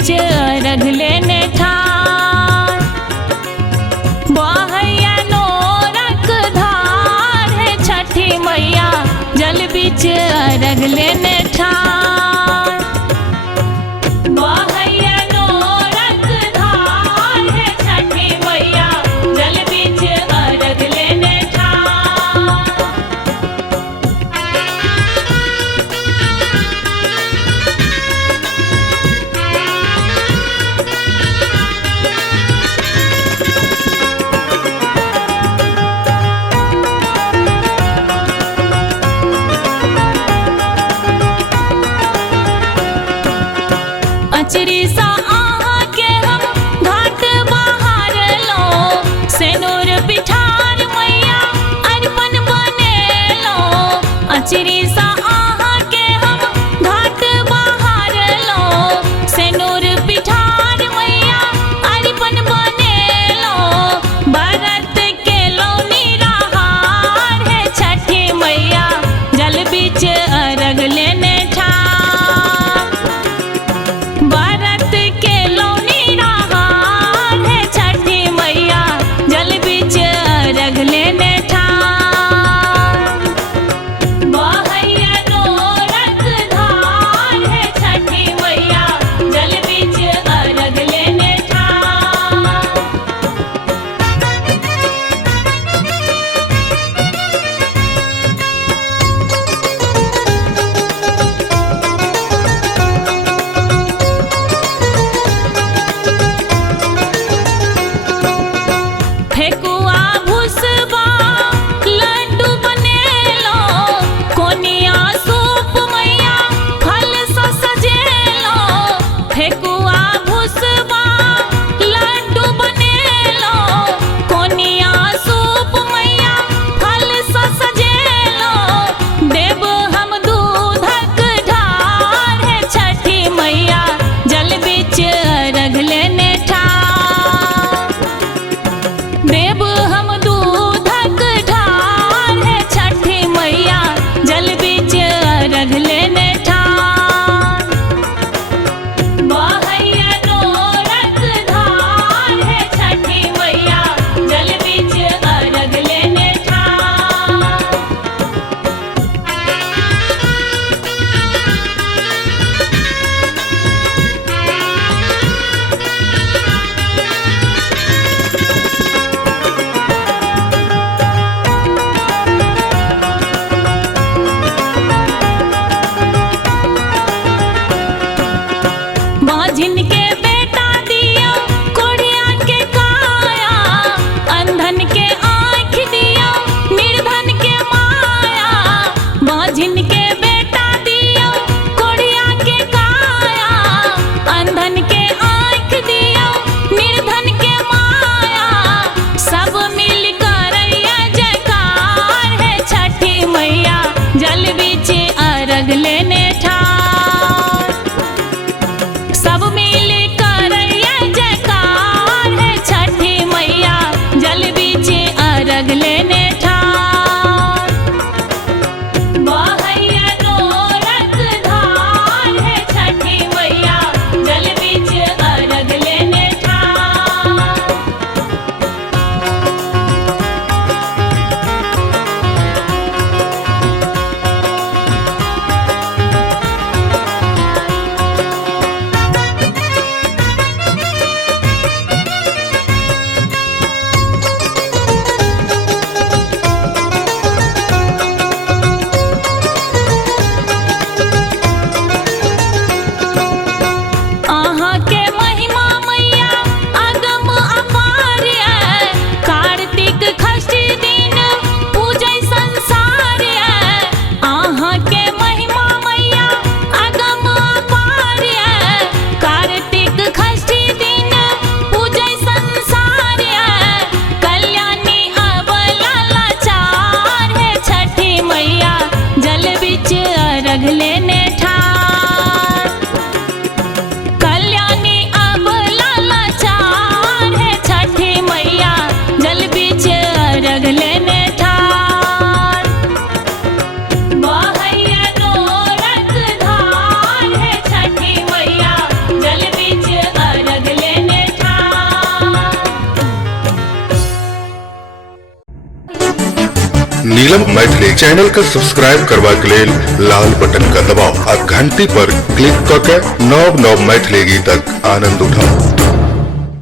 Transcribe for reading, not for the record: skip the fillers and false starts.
बीच अर्घ लेने ठार। बहैया नोरक धार है छठी मैया जल बीच अर्घ लेने ठार। बहैया नोरक धार है छठी मैया जल बीच अर्घ लेने ठार। अचरी सा आहा के हम घाट बाहर लो, सेनुर पिठार मैया अर्पण बने लो। अचरी सा आहा के हम घाट बाहर लो, सेनुर पिठार मैया अर्पण बने लो। भरत के लो निराहार है छठी मैया जल बीच अर्घ लेने ठार। भरत नीलम मैथिली चैनल का सब्सक्राइब करबा के लेल लाल बटन का दबाव आ घंटी पर क्लिक करके नव नव मैथिली गीतक आनंद उठाओ।